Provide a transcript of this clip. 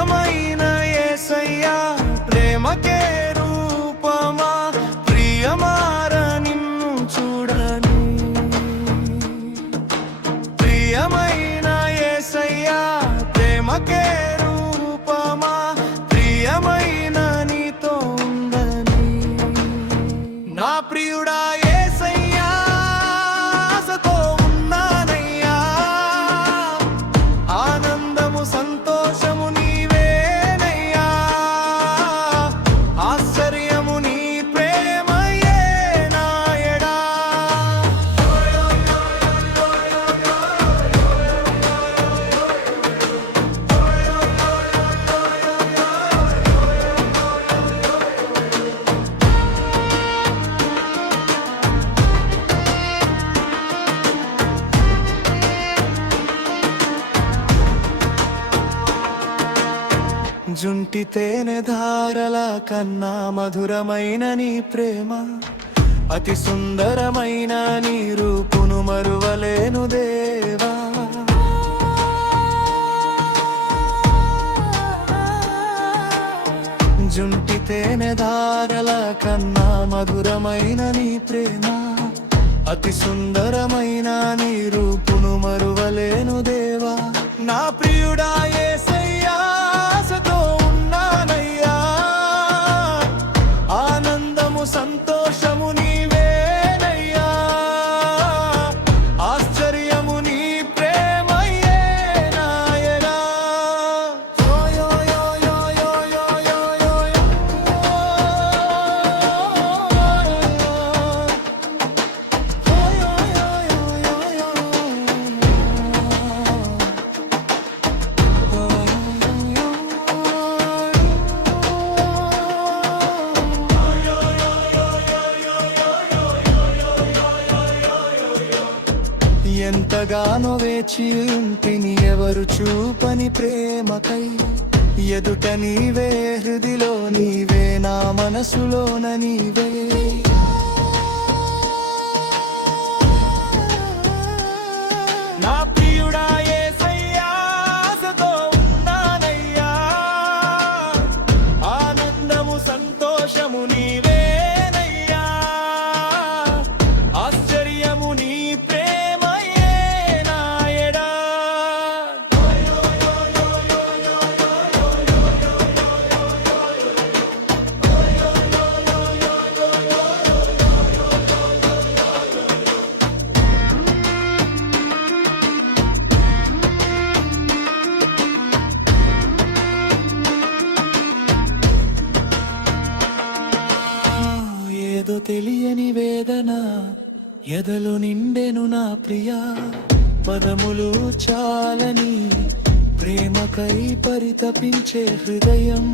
Come on. జుంటి తేనె ధారల కన్నా మధురమైన నీ ప్రేమ. అతి సుందరమైన నీ రూపును మరువలేను దేవా. జుంటి తేనె ధారల కన్నా మధురమైన నీ ప్రేమ. అతి సుందరమైన నీ రూపును మరువలేను దేవా. నా ప్రియుడా ఏసై ఎంతగానో వేచి ఉంటిని ఎవరు చూపని ప్రేమకై. ఎదుట నీవే హృదిలో నీవే నా మనసులోన నీవే. ఏదో తెలియని వేదన ఎదలు నిండెను నా ప్రియా. పదములు చాలని ప్రేమకై పరితపించే హృదయం.